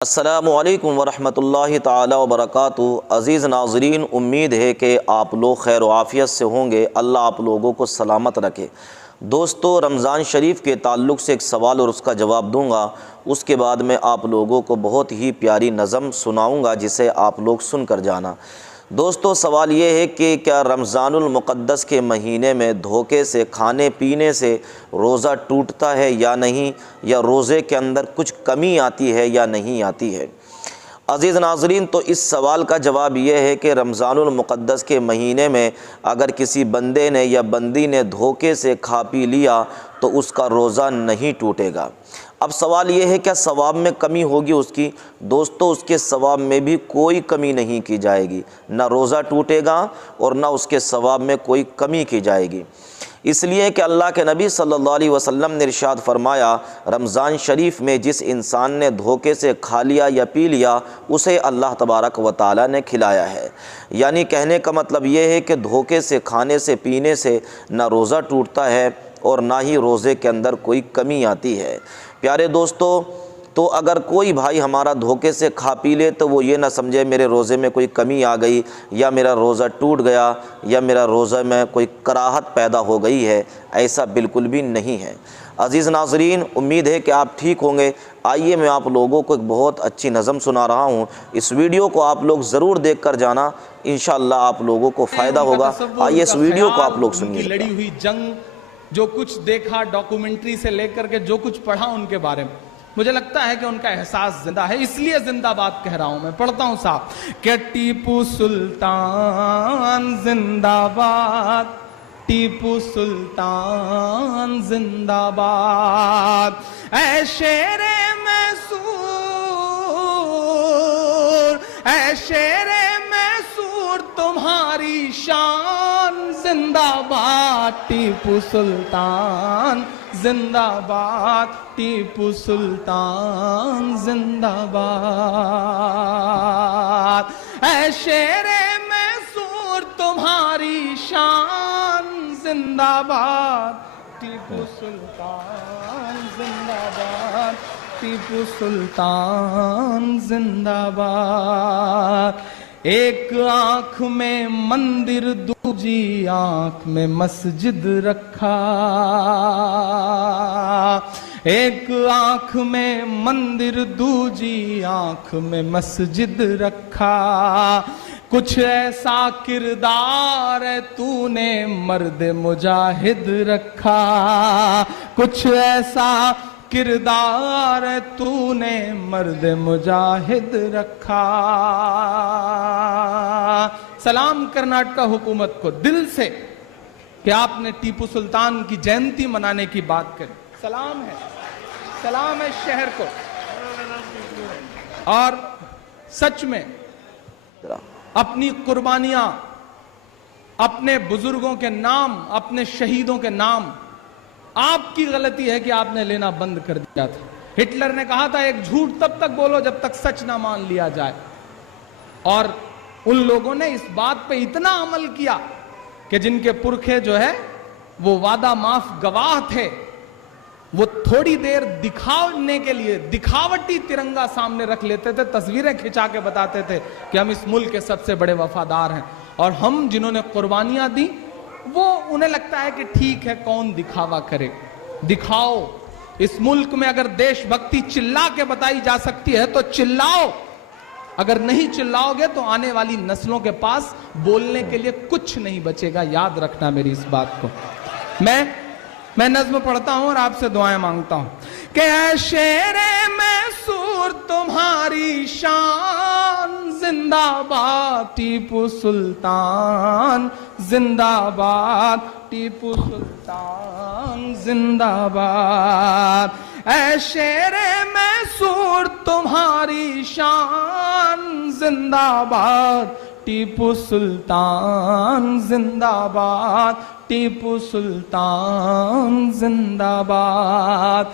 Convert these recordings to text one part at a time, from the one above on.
السلام علیکم ورحمۃ اللہ تعالی وبرکاتہ۔ عزیز ناظرین، امید ہے کہ آپ لوگ خیر و عافیت سے ہوں گے۔ اللہ آپ لوگوں کو سلامت رکھے۔ دوستو، رمضان شریف کے تعلق سے ایک سوال اور اس کا جواب دوں گا، اس کے بعد میں آپ لوگوں کو بہت ہی پیاری نظم سناؤں گا جسے آپ لوگ سن کر جانا۔ دوستو، سوال یہ ہے کہ کیا رمضان المقدس کے مہینے میں دھوکے سے کھانے پینے سے روزہ ٹوٹتا ہے یا نہیں، یا روزے کے اندر کچھ کمی آتی ہے یا نہیں آتی ہے؟ عزیز ناظرین، تو اس سوال کا جواب یہ ہے کہ رمضان المقدس کے مہینے میں اگر کسی بندے نے یا بندی نے دھوکے سے کھا پی لیا تو اس کا روزہ نہیں ٹوٹے گا۔ اب سوال یہ ہے کیا ثواب میں کمی ہوگی اس کی؟ دوستو، اس کے ثواب میں بھی کوئی کمی نہیں کی جائے گی، نہ روزہ ٹوٹے گا اور نہ اس کے ثواب میں کوئی کمی کی جائے گی، اس لیے کہ اللہ کے نبی صلی اللہ علیہ وسلم نے ارشاد فرمایا، رمضان شریف میں جس انسان نے دھوکے سے کھا لیا یا پی لیا اسے اللہ تبارک و تعالی نے کھلایا ہے۔ یعنی کہنے کا مطلب یہ ہے کہ دھوکے سے کھانے سے پینے سے نہ روزہ ٹوٹتا ہے اور نہ ہی روزے کے اندر کوئی کمی آتی ہے۔ پیارے دوستو، تو اگر کوئی بھائی ہمارا دھوکے سے کھا پی لے تو وہ یہ نہ سمجھے میرے روزے میں کوئی کمی آ گئی یا میرا روزہ ٹوٹ گیا یا میرا روزہ میں کوئی کراہت پیدا ہو گئی ہے، ایسا بالکل بھی نہیں ہے۔ عزیز ناظرین، امید ہے کہ آپ ٹھیک ہوں گے۔ آئیے میں آپ لوگوں کو ایک بہت اچھی نظم سنا رہا ہوں، اس ویڈیو کو آپ لوگ ضرور دیکھ کر جانا، انشاءاللہ آپ لوگوں کو فائدہ ہوگا۔ آئیے اس ویڈیو کو آپ لوگ سنیے۔ لڑی ہوئی جنگ، جو کچھ دیکھا ڈاکومنٹری سے لے کر کے جو کچھ پڑھا ان کے بارے میں، مجھے لگتا ہے کہ ان کا احساس زندہ ہے، اس لیے زندہ بات کہہ رہا ہوں۔ میں پڑھتا ہوں صاحب کہ ٹیپو سلطان زندہ باد، ٹیپو سلطان زندہ باد، اے شیر میسور، اے شیر میسور تمہاری شان زندہ باد، ٹیپو سلطان زندہ باد، ٹیپو سلطان زندہ باد، اے شیر میسور تمہاری شان زندہ باد، ٹیپو سلطان زندہ باد، ٹیپو سلطان زندہ باد۔ ایک آنکھ میں مندر دوجی آنکھ میں مسجد رکھا، ایک آنکھ میں مندر دوجی آنکھ میں مسجد رکھا، کچھ ایسا کردار ہے تو نے مرد مجاہد رکھا، کچھ ایسا کردار تو نے مرد مجاہد رکھا۔ سلام کرناٹکا حکومت کو دل سے کہ آپ نے ٹیپو سلطان کی جینتی منانے کی بات کری، سلام ہے شہر کو۔ اور سچ میں اپنی قربانیاں، اپنے بزرگوں کے نام، اپنے شہیدوں کے نام، آپ کی غلطی ہے کہ آپ نے لینا بند کر دیا تھا۔ ہٹلر نے کہا تھا ایک جھوٹ تب تک بولو جب تک سچ نہ مان لیا جائے، اور ان لوگوں نے اس بات پہ اتنا عمل کیا کہ جن کے پرکھے جو ہے وہ وعدہ معاف گواہ تھے، وہ تھوڑی دیر دکھانے کے لیے دکھاوٹی ترنگا سامنے رکھ لیتے تھے، تصویریں کھچا کے بتاتے تھے کہ ہم اس ملک کے سب سے بڑے وفادار ہیں، اور ہم جنہوں نے قربانیاں دی وہ انہیں لگتا ہے کہ ٹھیک ہے کون دکھاوا کرے، دکھاؤ۔ اس ملک میں اگر دیش بھکتی چلا کے بتائی جا سکتی ہے تو چلاؤ، اگر نہیں چلاؤ گے تو آنے والی نسلوں کے پاس بولنے کے لیے کچھ نہیں بچے گا، یاد رکھنا میری اس بات کو۔ میں نظم پڑھتا ہوں اور آپ سے دعائیں مانگتا ہوں کہ اے شیر میسور تمہاری شان زندہ باد، ٹیپو سلطان زندہ باد، ٹیپو سلطان زندہ باد، اے شیر میسور تمہاری شان زندہ باد، ٹیپو سلطان زندہ باد، ٹیپو سلطان زندہ باد۔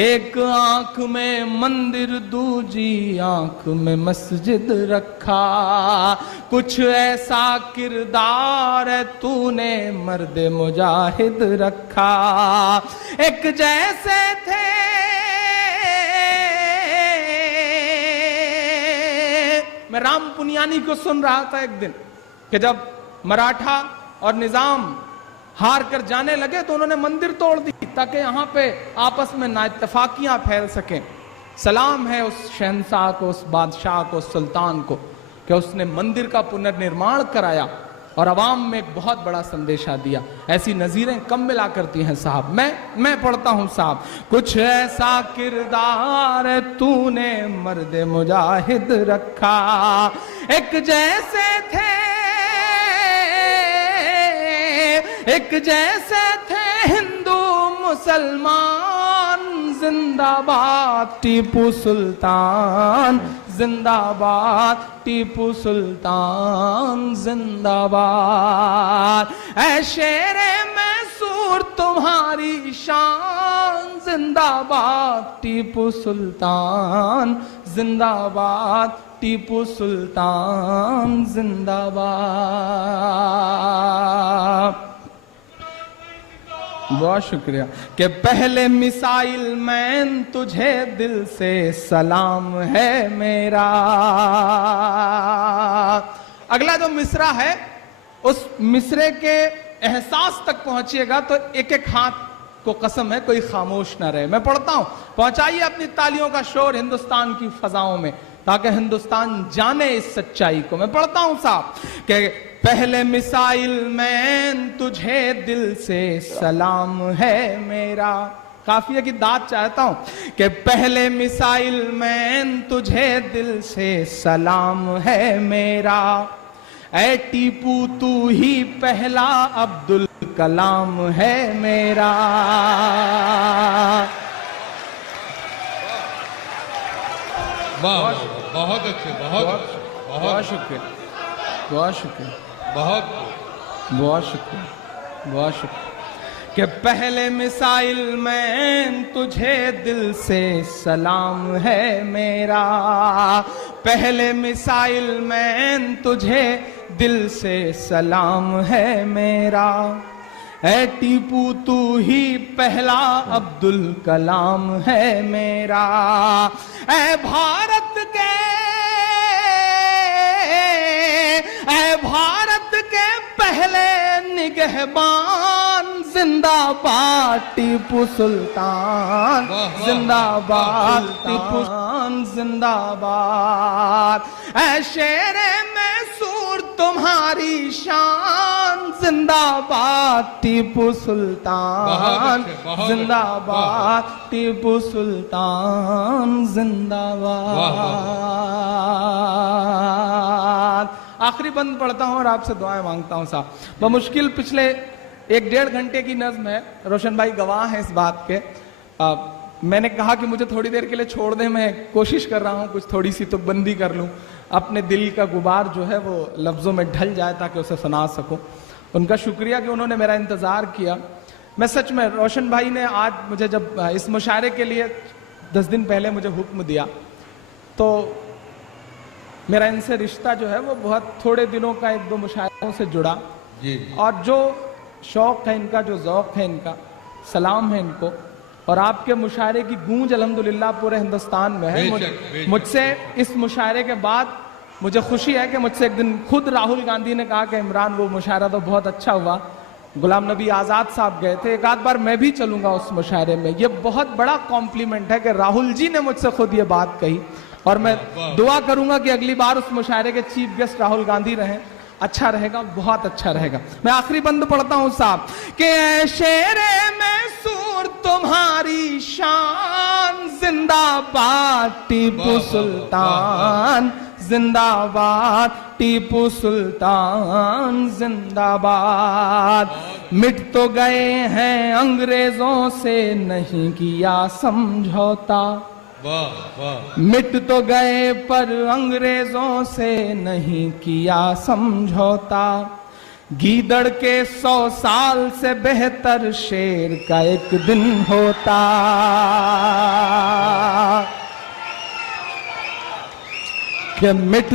ایک آنکھ میں مندر دوجی آنکھ میں مسجد رکھا، کچھ ایسا کردار ہے تو نے مرد مجاہد رکھا، ایک جیسے تھے میں رام پنیانی کو سن رہا تھا ایک دن کہ جب مراٹھا اور نظام ہار کر جانے لگے تو انہوں نے مندر توڑ دی تاکہ یہاں پہ آپس میں نااتفاقیاں پھیل سکیں. سلام ہے اس شہنشاہ کو، اس بادشاہ کو، اس سلطان کو کہ اس نے مندر کا پنرنرمان کرایا اور عوام میں ایک بہت بڑا سندیشہ دیا. ایسی نظیریں کم ملا کرتی ہیں صاحب. میں پڑھتا ہوں صاحب. کچھ ایسا کردار تو نے مرد مجاہد رکھا، ایک جیسے تھے ہندو مسلمان، زندہ باد ٹیپو سلطان، زندہ باد ٹیپو سلطان، زندہ باد. اے شیر میسور تمہاری شان، زندہ باد ٹیپو سلطان، زندہ باد ٹیپو سلطان، زندہ باد. بہت شکریہ. کہ پہلے میسائل مین تجھے دل سے سلام ہے میرا. اگلا جو مصرع ہے اس مصرع کے احساس تک پہنچیے گا تو ایک ایک ہاتھ کو قسم ہے کوئی خاموش نہ رہے. میں پڑھتا ہوں، پہنچائیے اپنی تالیوں کا شور ہندوستان کی فضاؤں میں تاکہ ہندوستان جانے اس سچائی کو. میں پڑھتا ہوں صاحب کہ پہلے میسائل مین تجھے دل سے سلام ہے میرا. قافیہ کی داد چاہتا ہوں کہ پہلے میسائل مین تجھے دل سے سلام ہے میرا. اے ٹیپو تو ہی پہلا عبدالکلام ہے میرا. بہت اچھے، بہت شکریہ، بہت شکریہ، بہت شکریہ، بہت شکریہ. کہ پہلے میسائل مین تجھے دل سے سلام ہے میرا. پہلے میسائل مین تجھے دل سے سلام ہے میرا. اے ٹیپو تو ہی پہلا عبدالکلام ہے میرا. اے بھارت کے پہلے نگہبان، زندہ باد ٹیپو سلطان، زندہ باد ٹیپو سلطان، زندہ باد. اے شیر میسور تمہاری شان، زندہ باد ٹیپو سلطان، زندہ باد ٹیپو سلطان، زندہ باد. آخری بند پڑھتا ہوں اور آپ سے دعائیں مانگتا ہوں صاحب. بمشکل پچھلے 1-1.5 گھنٹے کی نظم ہے. روشن بھائی گواہ ہیں اس بات کے. میں نے کہا کہ مجھے تھوڑی دیر کے لیے چھوڑ دیں، میں کوشش کر رہا ہوں کچھ تھوڑی سی تک بندی کر لوں، اپنے دل کا غبار جو ہے وہ لفظوں میں ڈھل جائے تاکہ اسے سنا سکوں. ان کا شکریہ کہ انہوں نے میرا انتظار کیا. میں سچ میں روشن بھائی نے آج مجھے جب اس مشاعرے کے لیے 10 دن پہلے مجھے حکم دیا تو میرا ان سے رشتہ جو ہے وہ بہت تھوڑے دنوں کا 1-2 مشاعروں سے جڑا. اور جو شوق ہے ان کا، جو ذوق ہے ان کا، سلام ہے ان کو. اور آپ کے مشاعرے کی گونج الحمدللہ پورے ہندوستان میں ہے. مجھ سے اس مشاعرے کے بعد مجھے خوشی ہے کہ مجھ سے ایک دن خود راہل گاندھی نے کہا کہ عمران وہ مشاعرہ تو بہت اچھا ہوا. غلام نبی آزاد صاحب گئے تھے، ایک آدھ بار میں بھی چلوں گا اس مشاعرے میں. یہ بہت بڑا کمپلیمنٹ ہے کہ راہل جی نے مجھ سے خود یہ بات کہی. اور میں دعا کروں گا کہ اگلی بار اس مشاعرے کے چیف گیسٹ راہل گاندھی رہیں. اچھا رہے گا، بہت اچھا رہے گا. میں آخری بند پڑھتا ہوں صاحب کہ اے شیر میسور تمہاری شان، زندہ باد ٹیپو سلطان، زندہ باد ٹیپو سلطان، زندہ باد. مٹ تو گئے ہیں انگریزوں سے نہیں کیا سمجھوتا، مٹ تو گئے پر انگریزوں سے نہیں کیا سمجھوتا. گیدڑ کے 100 سال سے بہتر شیر کا ایک دن ہوتا. کہ مٹ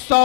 100